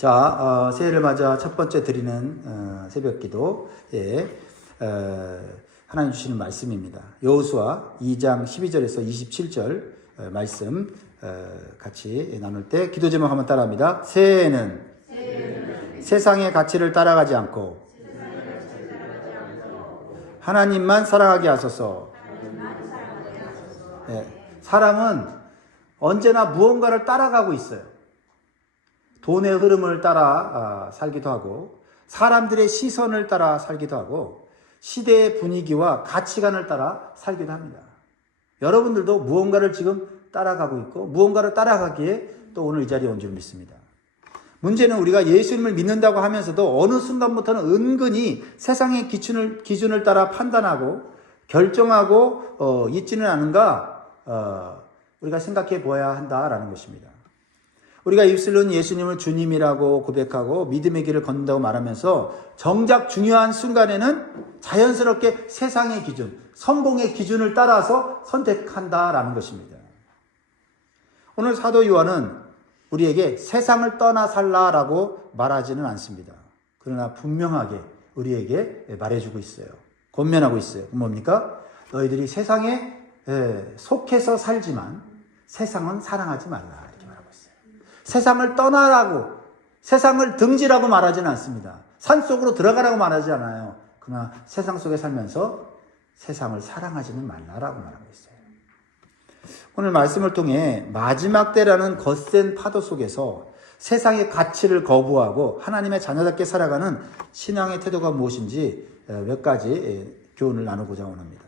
자, 새해를 맞아 첫 번째 드리는 새벽 기도에 하나님 주시는 말씀입니다. 여호수아 2장 12절에서 27절 말씀 같이 나눌 때 기도 제목 한번 따라합니다. 새해에는 세상의 가치를 따라가지 않고 하나님만 사랑하게 하소서. 네, 사람은 언제나 무언가를 따라가고 있어요. 돈의 흐름을 따라 살기도 하고, 사람들의 시선을 따라 살기도 하고, 시대의 분위기와 가치관을 따라 살기도 합니다. 여러분들도 무언가를 지금 따라가고 있고, 무언가를 따라가기에 또 오늘 이 자리에 온 줄 믿습니다. 문제는 우리가 예수님을 믿는다고 하면서도 어느 순간부터는 은근히 세상의 기준을 따라 판단하고 결정하고 있지는 않은가 우리가 생각해 보아야 한다라는 것입니다. 우리가 입술로는 예수님을 주님이라고 고백하고 믿음의 길을 걷는다고 말하면서 정작 중요한 순간에는 자연스럽게 세상의 기준, 성공의 기준을 따라서 선택한다라는 것입니다. 오늘 사도 요한은 우리에게 세상을 떠나 살라라고 말하지는 않습니다. 그러나 분명하게 우리에게 말해주고 있어요. 권면하고 있어요. 뭡니까? 너희들이 세상에 속해서 살지만 세상은 사랑하지 말라. 세상을 떠나라고, 세상을 등지라고 말하지는 않습니다. 산속으로 들어가라고 말하지 않아요. 그러나 세상 속에 살면서 세상을 사랑하지는 말라라고 말하고 있어요. 오늘 말씀을 통해 마지막 때라는 거센 파도 속에서 세상의 가치를 거부하고 하나님의 자녀답게 살아가는 신앙의 태도가 무엇인지 몇 가지 교훈을 나누고자 원합니다.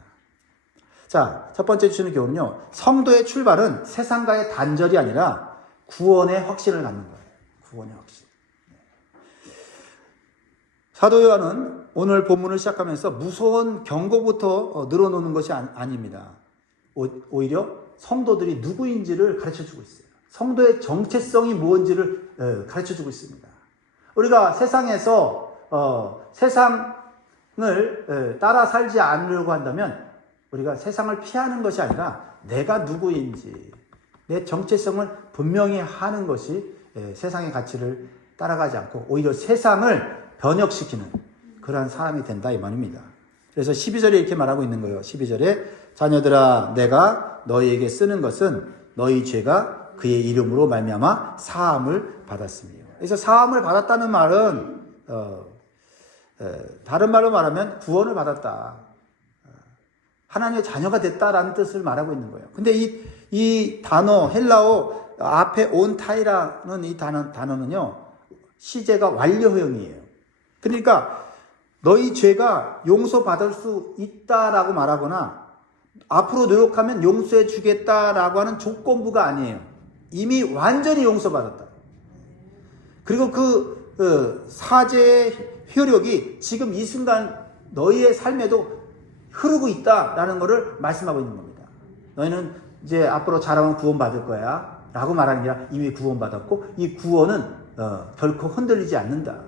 자, 첫 번째 주시는 교훈은요. 성도의 출발은 세상과의 단절이 아니라 구원의 확신을 갖는 거예요. 구원의 확신. 사도 요한은 오늘 본문을 시작하면서 무서운 경고부터 늘어놓는 것이 아닙니다. 오히려 성도들이 누구인지를 가르쳐주고 있어요. 성도의 정체성이 무엇인지를 가르쳐주고 있습니다. 우리가 세상에서 세상을 따라 살지 않으려고 한다면 우리가 세상을 피하는 것이 아니라 내가 누구인지 내 정체성을 분명히 하는 것이 세상의 가치를 따라가지 않고 오히려 세상을 변혁시키는 그러한 사람이 된다 이 말입니다. 그래서 12절에 이렇게 말하고 있는 거예요. 12절에 자녀들아 내가 너희에게 쓰는 것은 너희 죄가 그의 이름으로 말미암아 사함을 받았으며. 그래서 사함을 받았다는 말은 다른 말로 말하면 구원을 받았다. 하나님의 자녀가 됐다라는 뜻을 말하고 있는 거예요. 근데 이 단어 헬라어 앞에 온타이라는 이 단어는요. 시제가 완료형이에요. 그러니까 너희 죄가 용서받을 수 있다라고 말하거나 앞으로 노력하면 용서해 주겠다라고 하는 조건부가 아니에요. 이미 완전히 용서받았다. 그리고 그 사죄의 효력이 지금 이 순간 너희의 삶에도 흐르고 있다라는 것을 말씀하고 있는 겁니다. 너희는 이제 앞으로 잘하면 구원받을 거야 라고 말하는 게 아니라 이미 구원받았고 이 구원은 결코 흔들리지 않는다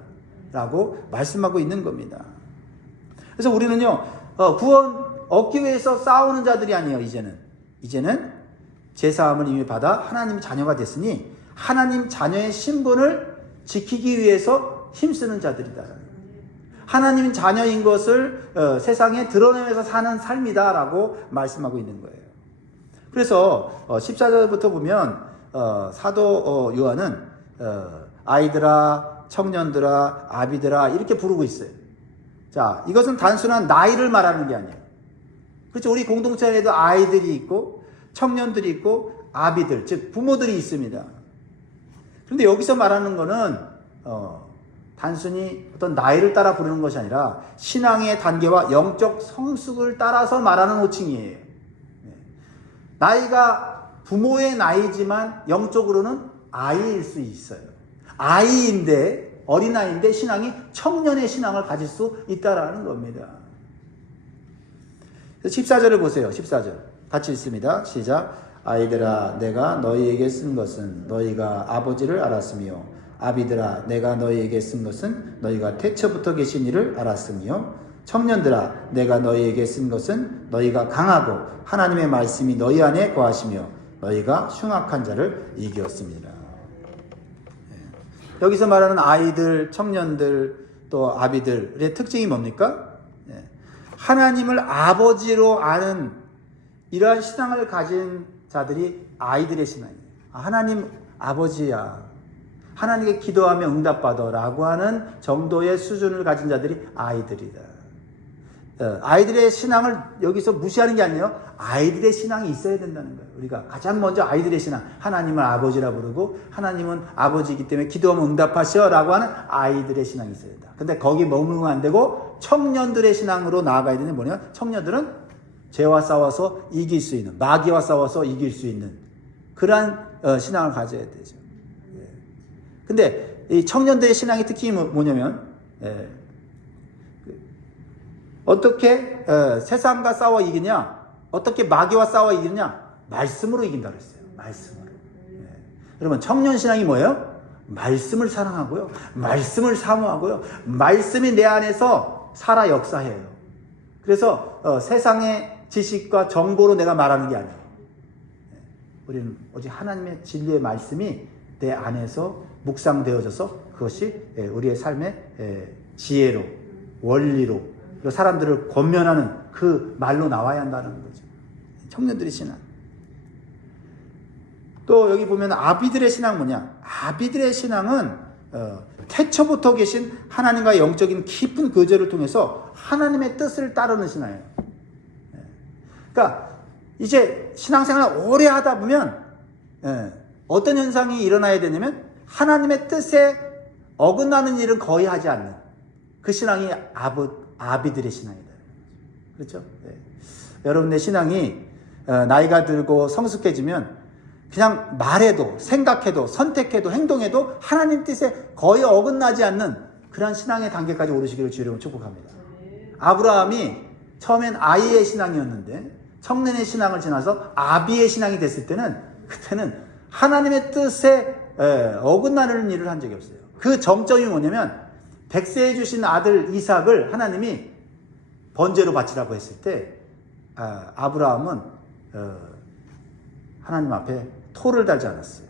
라고 말씀하고 있는 겁니다. 그래서 우리는요 구원 얻기 위해서 싸우는 자들이 아니에요. 이제는 제사함을 이미 받아 하나님 자녀가 됐으니 하나님 자녀의 신분을 지키기 위해서 힘쓰는 자들이다. 하나님 자녀인 것을 세상에 드러내면서 사는 삶이다라고 말씀하고 있는 거예요. 그래서 14절부터 보면 사도 요한은 아이들아, 청년들아, 아비들아 이렇게 부르고 있어요. 자, 이것은 단순한 나이를 말하는 게 아니에요. 그렇죠? 우리 공동체에도 아이들이 있고 청년들이 있고 아비들, 즉 부모들이 있습니다. 그런데 여기서 말하는 거는 단순히 어떤 나이를 따라 부르는 것이 아니라 신앙의 단계와 영적 성숙을 따라서 말하는 호칭이에요. 나이가 부모의 나이지만 영적으로는 아이일 수 있어요. 아이인데 어린아이인데 신앙이 청년의 신앙을 가질 수 있다라는 겁니다. 14절을 보세요. 14절 같이 읽습니다. 시작. 아이들아 내가 너희에게 쓴 것은 너희가 아버지를 알았으며 아비들아 내가 너희에게 쓴 것은 너희가 태초부터 계신 이를 알았으며 청년들아 내가 너희에게 쓴 것은 너희가 강하고 하나님의 말씀이 너희 안에 거하시며 너희가 흉악한 자를 이기었습니다. 여기서 말하는 아이들, 청년들, 또 아비들의 특징이 뭡니까? 하나님을 아버지로 아는 이러한 신앙을 가진 자들이 아이들의 신앙이에요. 하나님 아버지야. 하나님께 기도하며 응답받아 라고 하는 정도의 수준을 가진 자들이 아이들이다. 아이들의 신앙을 여기서 무시하는 게 아니에요. 아이들의 신앙이 있어야 된다는 거예요. 우리가 가장 먼저 아이들의 신앙, 하나님을 아버지라 부르고 하나님은 아버지이기 때문에 기도하면 응답하시오 라고 하는 아이들의 신앙이 있어야 된다. 근데 거기 머무르면 안 되고 청년들의 신앙으로 나아가야 되는 게 뭐냐면, 청년들은 죄와 싸워서 이길 수 있는, 마귀와 싸워서 이길 수 있는 그러한 신앙을 가져야 되죠. 근데 이 청년들의 신앙의 특징이 뭐냐면, 어떻게 세상과 싸워 이기냐, 어떻게 마귀와 싸워 이기냐, 말씀으로 이긴다 그랬어요. 말씀으로. 여러분, 청년 신앙이 뭐예요? 말씀을 사랑하고요, 말씀을 사모하고요, 말씀이 내 안에서 살아 역사해요. 그래서 세상의 지식과 정보로 내가 말하는 게 아니에요. 우리는 오직 하나님의 진리의 말씀이 내 안에서 묵상되어져서 그것이 우리의 삶의 지혜로, 원리로, 그리고 사람들을 권면하는 그 말로 나와야 한다는 거죠. 청년들의 신앙. 또 여기 보면 아비들의 신앙 뭐냐? 아비들의 신앙은 태초부터 계신 하나님과의 영적인 깊은 교제를 통해서 하나님의 뜻을 따르는 신앙이에요. 그러니까 이제 신앙생활을 오래 하다 보면 어떤 현상이 일어나야 되냐면, 하나님의 뜻에 어긋나는 일은 거의 하지 않는 그 신앙이 아비들의 신앙이다. 그렇죠? 여러분의 신앙이 나이가 들고 성숙해지면 그냥 말해도, 생각해도, 선택해도, 행동해도 하나님 뜻에 거의 어긋나지 않는 그런 신앙의 단계까지 오르시기를 주님으로 축복합니다. 아브라함이 처음엔 아이의 신앙이었는데 청년의 신앙을 지나서 아비의 신앙이 됐을 때는, 그때는 하나님의 뜻에 어긋나는 일을 한 적이 없어요. 그 정점이 뭐냐면, 백세해 주신 아들 이삭을 하나님이 번제로 바치라고 했을 때 아브라함은 하나님 앞에 토를 달지 않았어요.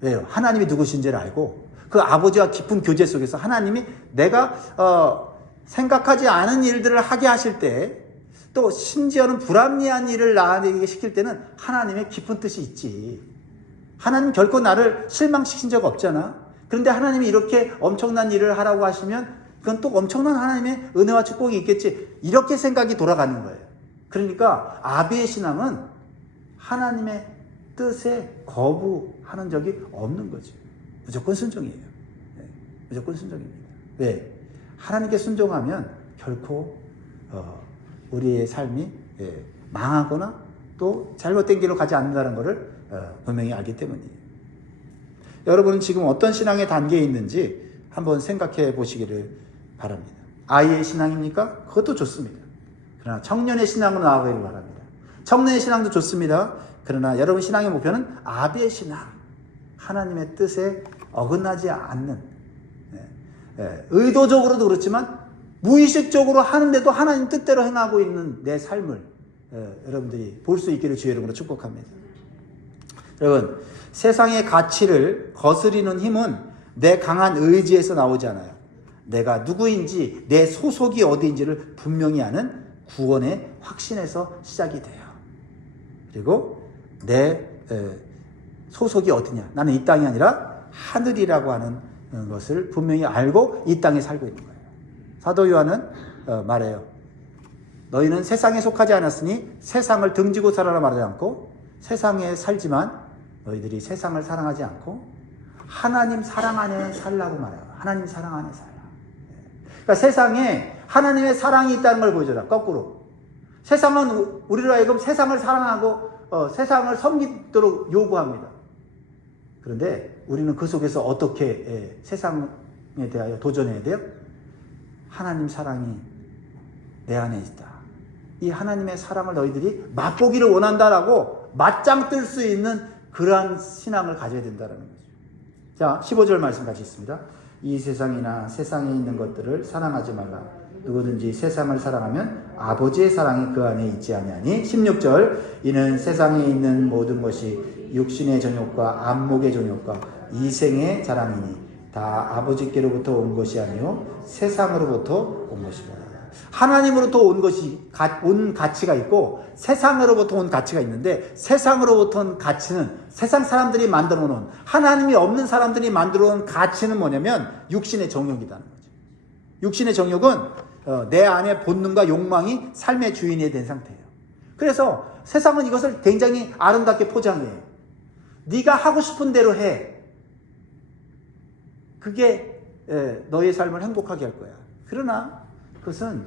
왜요? 하나님이 누구신지를 알고 그 아버지와 깊은 교제 속에서 하나님이 내가 생각하지 않은 일들을 하게 하실 때, 또 심지어는 불합리한 일을 나에게 시킬 때는 하나님의 깊은 뜻이 있지. 하나님 결코 나를 실망시킨 적 없잖아. 그런데 하나님이 이렇게 엄청난 일을 하라고 하시면 그건 또 엄청난 하나님의 은혜와 축복이 있겠지. 이렇게 생각이 돌아가는 거예요. 그러니까 아비의 신앙은 하나님의 뜻에 거부하는 적이 없는 거죠. 무조건 순종이에요. 무조건 순종입니다. 왜? 하나님께 순종하면 결코 우리의 삶이 망하거나 또 잘못된 길로 가지 않는다는 것을 분명히 알기 때문이에요. 여러분은 지금 어떤 신앙의 단계에 있는지 한번 생각해 보시기를 바랍니다. 아이의 신앙입니까? 그것도 좋습니다. 그러나 청년의 신앙으로 나아가기를 바랍니다. 청년의 신앙도 좋습니다. 그러나 여러분 신앙의 목표는 아비의 신앙, 하나님의 뜻에 어긋나지 않는, 의도적으로도 그렇지만 무의식적으로 하는데도 하나님 뜻대로 행하고 있는 내 삶을 여러분들이 볼 수 있기를 주의 이름으로 축복합니다. 여러분, 세상의 가치를 거스리는 힘은 내 강한 의지에서 나오지 않아요. 내가 누구인지, 내 소속이 어디인지를 분명히 아는 구원의 확신에서 시작이 돼요. 그리고 내 소속이 어디냐? 나는 이 땅이 아니라 하늘이라고 하는 것을 분명히 알고 이 땅에 살고 있는 거예요. 사도 요한은 말해요. 너희는 세상에 속하지 않았으니 세상을 등지고 살아라 말하지 않고, 세상에 살지만 너희들이 세상을 사랑하지 않고 하나님 사랑 안에 살라고 말해요. 하나님 사랑 안에 살라. 그러니까 세상에 하나님의 사랑이 있다는 걸 보여줘라. 거꾸로. 세상은 우리로 하여금 세상을 사랑하고 세상을 섬기도록 요구합니다. 그런데 우리는 그 속에서 어떻게 세상에 대하여 도전해야 돼요? 하나님 사랑이 내 안에 있다. 이 하나님의 사랑을 너희들이 맛보기를 원한다라고 맞짱 뜰 수 있는 그러한 신앙을 가져야 된다는 거죠. 자, 15절 말씀 같이 있습니다. 이 세상이나 세상에 있는 것들을 사랑하지 말라. 누구든지 세상을 사랑하면 아버지의 사랑이 그 안에 있지 아니하니. 16절, 이는 세상에 있는 모든 것이 육신의 정욕과 안목의 정욕과 이생의 자랑이니 다 아버지께로부터 온 것이 아니요 세상으로부터 온 것이라. 하나님으로부터 온 가치가 있고 세상으로부터 온 가치가 있는데, 세상으로부터 온 가치는 세상 사람들이 만들어 놓은, 하나님이 없는 사람들이 만들어 놓은 가치는 뭐냐면 육신의 정욕이라는 거죠. 육신의 정욕은 내 안의 본능과 욕망이 삶의 주인이 된 상태예요. 그래서 세상은 이것을 굉장히 아름답게 포장해요. 네가 하고 싶은 대로 해. 그게 너의 삶을 행복하게 할 거야. 그러나 그것은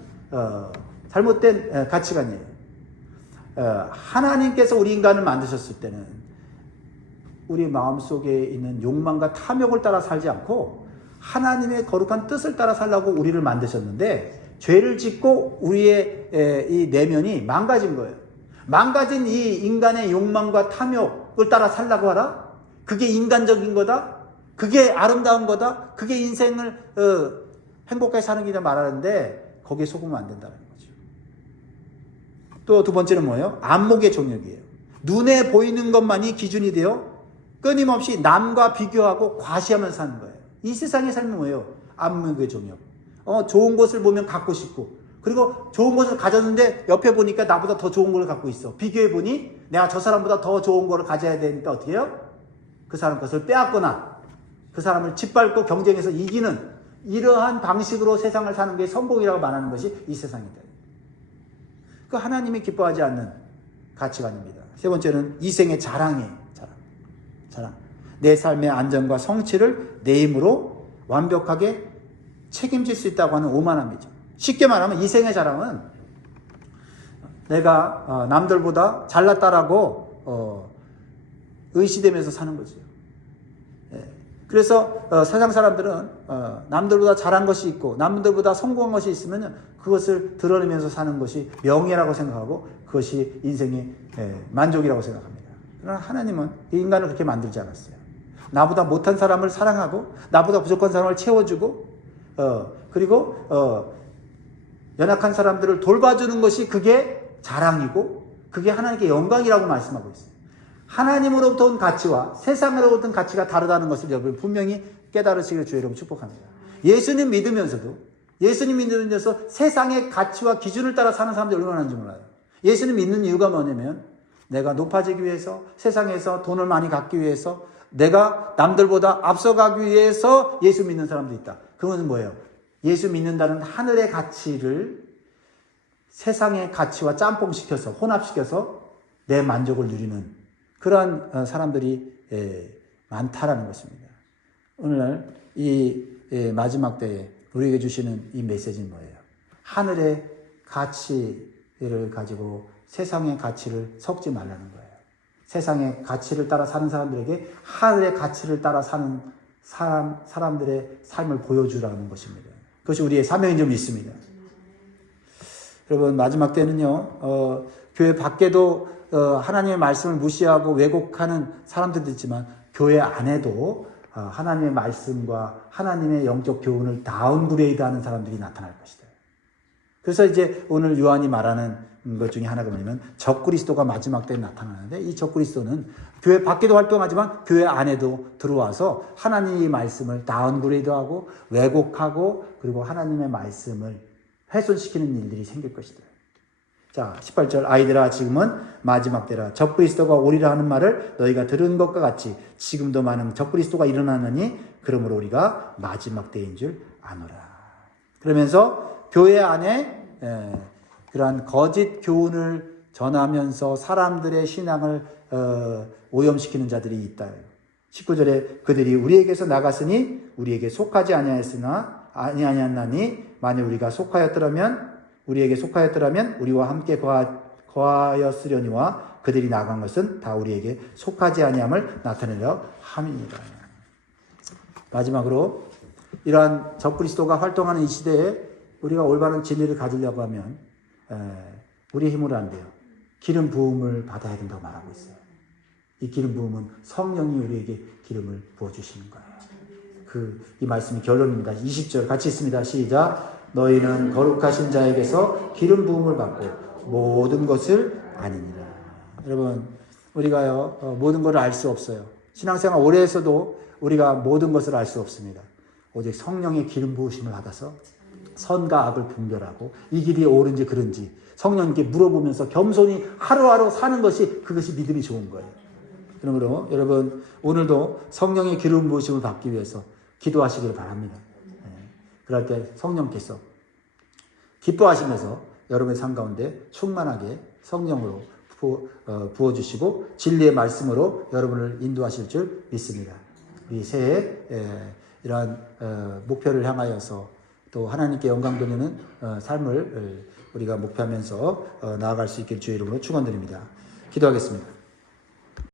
잘못된 가치관이에요. 하나님께서 우리 인간을 만드셨을 때는 우리 마음속에 있는 욕망과 탐욕을 따라 살지 않고 하나님의 거룩한 뜻을 따라 살라고 우리를 만드셨는데, 죄를 짓고 우리의 이 내면이 망가진 거예요. 망가진 이 인간의 욕망과 탐욕을 따라 살라고 하라? 그게 인간적인 거다? 그게 아름다운 거다? 그게 인생을 행복하게 사는 길이라 말하는데, 거기에 속으면 안 된다는 거죠. 또 두 번째는 뭐예요? 안목의 정욕이에요. 눈에 보이는 것만이 기준이 되어 끊임없이 남과 비교하고 과시하면서 사는 거예요. 이 세상의 삶은 뭐예요? 안목의 정욕. 좋은 것을 보면 갖고 싶고, 그리고 좋은 것을 가졌는데 옆에 보니까 나보다 더 좋은 걸 갖고 있어. 비교해 보니 내가 저 사람보다 더 좋은 걸 가져야 되니까 어떻게 해요? 그 사람 것을 빼앗거나 그 사람을 짓밟고 경쟁해서 이기는, 이러한 방식으로 세상을 사는 게 성공이라고 말하는 것이 이 세상이다. 그 하나님이 기뻐하지 않는 가치관입니다. 세 번째는 이생의 자랑이에요. 자랑. 내 삶의 안정과 성취를 내 힘으로 완벽하게 책임질 수 있다고 하는 오만함이죠. 쉽게 말하면 이생의 자랑은 내가 남들보다 잘났다라고 의시되면서 사는 거죠. 그래서 세상 사람들은 남들보다 잘한 것이 있고 남들보다 성공한 것이 있으면 그것을 드러내면서 사는 것이 명예라고 생각하고 그것이 인생의 만족이라고 생각합니다. 그러나 하나님은 이 인간을 그렇게 만들지 않았어요. 나보다 못한 사람을 사랑하고 나보다 부족한 사람을 채워주고 그리고 연약한 사람들을 돌봐주는 것이 그게 자랑이고 그게 하나님께 영광이라고 말씀하고 있어요. 하나님으로부터 온 가치와 세상으로부터 온 가치가 다르다는 것을 여러분 분명히 깨달으시길 주의 이름으로 축복합니다. 예수님 믿으면서도 세상의 가치와 기준을 따라 사는 사람들이 얼마나 많은지 몰라요. 예수님 믿는 이유가 뭐냐면 내가 높아지기 위해서, 세상에서 돈을 많이 갖기 위해서, 내가 남들보다 앞서가기 위해서 예수 믿는 사람도 있다. 그것은 뭐예요? 예수 믿는다는 하늘의 가치를 세상의 가치와 짬뽕시켜서 혼합시켜서 내 만족을 누리는 그러한 사람들이 많다라는 것입니다. 오늘날 이 마지막 때에 우리에게 주시는 이 메시지는 뭐예요? 하늘의 가치를 가지고 세상의 가치를 섞지 말라는 거예요. 세상의 가치를 따라 사는 사람들에게 하늘의 가치를 따라 사는 사람들의 삶을 보여주라는 것입니다. 그것이 우리의 사명인 줄 믿습니다. 여러분, 마지막 때는요, 교회 밖에도 하나님의 말씀을 무시하고 왜곡하는 사람들도 있지만 교회 안에도 하나님의 말씀과 하나님의 영적 교훈을 다운그레이드하는 사람들이 나타날 것이다. 그래서 이제 오늘 요한이 말하는 것 중에 하나가 뭐냐면 적그리스도가 마지막 때에 나타나는데, 이 적그리스도는 교회 밖에도 활동하지만 교회 안에도 들어와서 하나님의 말씀을 다운그레이드하고 왜곡하고 그리고 하나님의 말씀을 훼손시키는 일들이 생길 것이다. 자, 18절, 아이들아 지금은 마지막 때라. 적그리스도가 오리라 하는 말을 너희가 들은 것과 같이 지금도 많은 적그리스도가 일어나느니 그러므로 우리가 마지막 때인 줄 아노라. 그러면서 교회 안에 그러한 거짓 교훈을 전하면서 사람들의 신앙을 오염시키는 자들이 있다. 19절에 그들이 우리에게서 나갔으니 우리에게 속하지 아니하였나니 만일 우리가 우리에게 속하였더라면 우리와 함께 거하였으려니와 그들이 나간 것은 다 우리에게 속하지 아니함을 나타내려 함이니라. 마지막으로 이러한 적그리스도가 활동하는 이 시대에 우리가 올바른 진리를 가지려고 하면 우리의 힘으로 안 돼요. 기름 부음을 받아야 된다고 말하고 있어요. 이 기름 부음은 성령이 우리에게 기름을 부어주시는 거예요. 이 말씀이 결론입니다. 20절 같이 있습니다. 시작. 너희는 거룩하신 자에게서 기름 부음을 받고 모든 것을 아니니라. 여러분, 우리가요 모든 것을 알 수 없어요. 신앙생활 오래 해서도 우리가 모든 것을 알 수 없습니다. 오직 성령의 기름 부으심을 받아서 선과 악을 분별하고 이 길이 옳은지 그른지 성령님께 물어보면서 겸손히 하루하루 사는 것이 그것이 믿음이 좋은 거예요. 그러므로 여러분 오늘도 성령의 기름 부으심을 받기 위해서 기도하시길 바랍니다. 그럴 때 성령께서 기뻐하시면서 여러분의 삶 가운데 충만하게 성령으로 부어주시고 진리의 말씀으로 여러분을 인도하실 줄 믿습니다. 우리 새해 이러한 목표를 향하여서 또 하나님께 영광 돌리는 삶을 우리가 목표하면서 나아갈 수 있길 주의 이름으로 축원드립니다. 기도하겠습니다.